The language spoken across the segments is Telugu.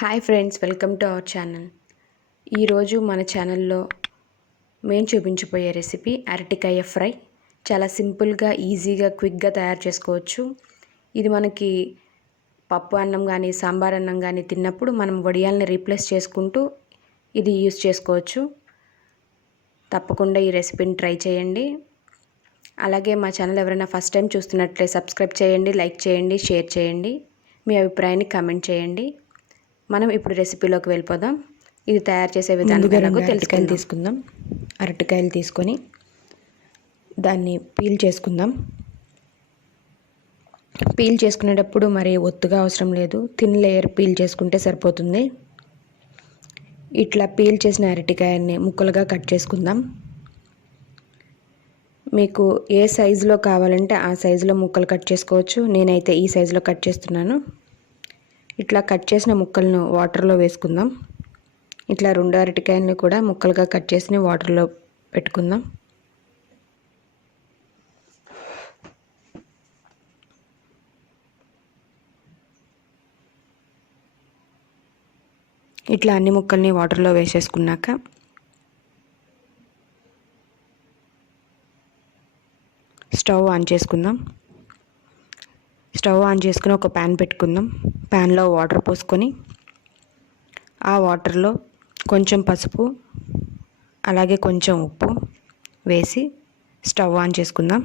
Hi friends, welcome to our channel. ఈరోజు మన ఛానల్లో మేము చూపించబోయే రెసిపీ అరటికాయ ఫ్రై. చాలా సింపుల్గా, ఈజీగా, క్విక్గా తయారు చేసుకోవచ్చు. ఇది మనకి పప్పు అన్నం కానీ, సాంబార్ అన్నం కానీ తిన్నప్పుడు మనం వడియాల్ని రీప్లేస్ చేసుకుంటూ ఇది యూస్ చేసుకోవచ్చు. తప్పకుండా ఈ రెసిపీని ట్రై చేయండి. అలాగే మా ఛానల్ ఎవరైనా ఫస్ట్ టైం చూస్తున్నట్లే సబ్స్క్రైబ్ చేయండి, లైక్ చేయండి, షేర్ చేయండి, మీ అభిప్రాయాన్ని కామెంట్ చేయండి. మనం ఇప్పుడు రెసిపీలోకి వెళ్ళిపోదాం. ఇది తయారు చేసే విధానం ఎలాగో తెలుసుకుందాం. అరటికాయలు తీసుకొని దాన్ని పీల్ చేసుకుందాం. పీల్ చేసుకునేటప్పుడు మరి ఒత్తుగా అవసరం లేదు, థిన్ లేయర్ పీల్ చేసుకుంటే సరిపోతుంది. ఇట్లా పీల్ చేసిన అరటికాయల్ని ముక్కలుగా కట్ చేసుకుందాం. మీకు ఏ సైజులో కావాలంటే ఆ సైజులో ముక్కలు కట్ చేసుకోవచ్చు. నేనైతే ఈ సైజులో కట్ చేస్తున్నాను. ఇట్లా కట్ చేసిన ముక్కలను వాటర్లో వేసుకుందాం. ఇట్లా 2 అరటికాయలను కూడా ముక్కలుగా కట్ చేసి వాటర్లో పెట్టుకుందాం. ఇట్లా అన్ని ముక్కల్ని వాటర్లో వేసేసుకున్నాక స్టవ్ ఆన్ చేసుకుందాం. స్టవ్ ఆన్ చేసుకుని ఒక ప్యాన్ పెట్టుకుందాం. ప్యాన్లో వాటర్ పోసుకొని ఆ వాటర్లో కొంచెం పసుపు అలాగే కొంచెం ఉప్పు వేసి స్టవ్ ఆన్ చేసుకుందాం.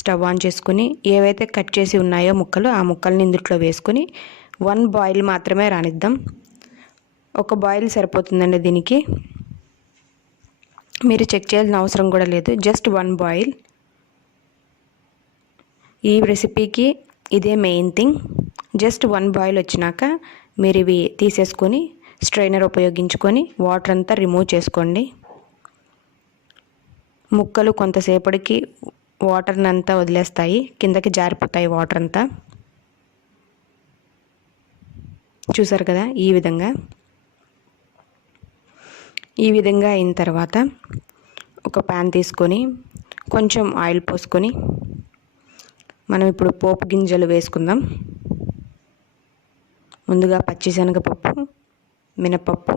స్టవ్ ఆన్ చేసుకుని ఏవైతే కట్ చేసి ఉన్నాయో ముక్కలు, ఆ ముక్కల్ని ఇందులో వేసుకొని 1 బాయిల్ మాత్రమే రానిద్దాం. 1 బాయిల్ సరిపోతుందండి. దీనికి మీరు చెక్ చేయాల్సిన అవసరం కూడా లేదు, జస్ట్ 1 బాయిల్. ఈ రెసిపీకి ఇదే మెయిన్ థింగ్. జస్ట్ 1 బాయిల్ వచ్చినాక మీరు ఇవి తీసేసుకొని స్ట్రైనర్ ఉపయోగించుకొని వాటర్ అంతా రిమూవ్ చేసుకోండి. ముక్కలు కొంతసేపటికి వాటర్ని అంతా వదిలేస్తాయి, కిందకి జారిపోతాయి వాటర్ అంతా. చూసారు కదా, ఈ విధంగా అయిన తర్వాత ఒక ప్యాన్ తీసుకొని కొంచెం ఆయిల్ పోసుకొని మనం ఇప్పుడు పోపు గింజలు వేసుకుందాం. ముందుగా పచ్చిశనగపప్పు, మినపప్పు,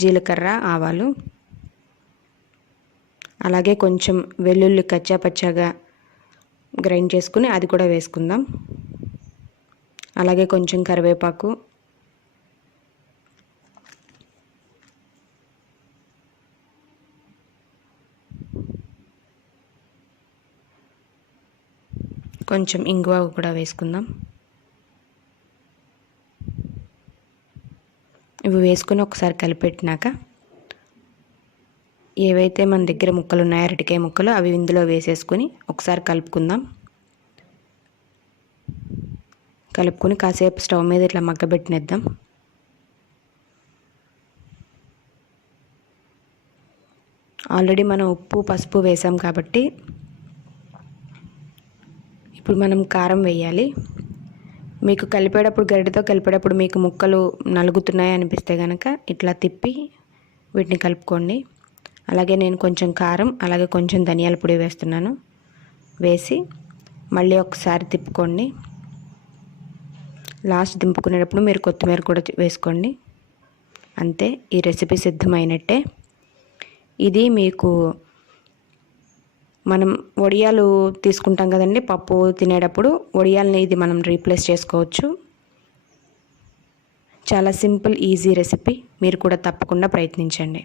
జీలకర్ర, ఆవాలు, అలాగే కొంచెం వెల్లుల్లి కచ్చాపచ్చాగా గ్రైండ్ చేసుకుని అది కూడా వేసుకుందాం. అలాగే కొంచెం కరివేపాకు, కొంచెం ఇంగువ కూడా వేసుకుందాం. ఇవి వేసుకొని ఒకసారి కలిపెట్టినాక ఏవైతే మన దగ్గర ముక్కలు ఉన్నాయో అరటికాయ ముక్కలు, అవి ఇందులో వేసేసుకొని ఒకసారి కలుపుకుందాం. కలుపుకొని కాసేపు స్టవ్ మీద ఇట్లా మగ్గబెట్టినేద్దాం. ఆల్రెడీ మనం ఉప్పు పసుపు వేసాం కాబట్టి ఇప్పుడు మనం కారం వేయాలి. మీకు కలిపేటప్పుడు, గరిటెతో కలిపేటప్పుడు మీకు ముక్కలు నలుగుతున్నాయి అనిపిస్తే కనుక ఇట్లా తిప్పి వీటిని కలుపుకోండి. అలాగే నేను కొంచెం కారం అలాగే కొంచెం ధనియాల పొడి వేస్తున్నాను. వేసి మళ్ళీ ఒకసారి తిప్పుకోండి. లాస్ట్ దింపుకునేటప్పుడు మీరు కొత్తిమీర కూడా వేసుకోండి. అంతే, ఈ రెసిపీ సిద్ధమైనట్టే. ఇది మీకు మనం వడియాలు తీసుకుంటాం కదండి పప్పు తినేటప్పుడు, వడియాలని ఇది మనం రీప్లేస్ చేసుకోవచ్చు. చాలా సింపుల్, ఈజీ రెసిపీ. మీరు కూడా తప్పకుండా ప్రయత్నించండి.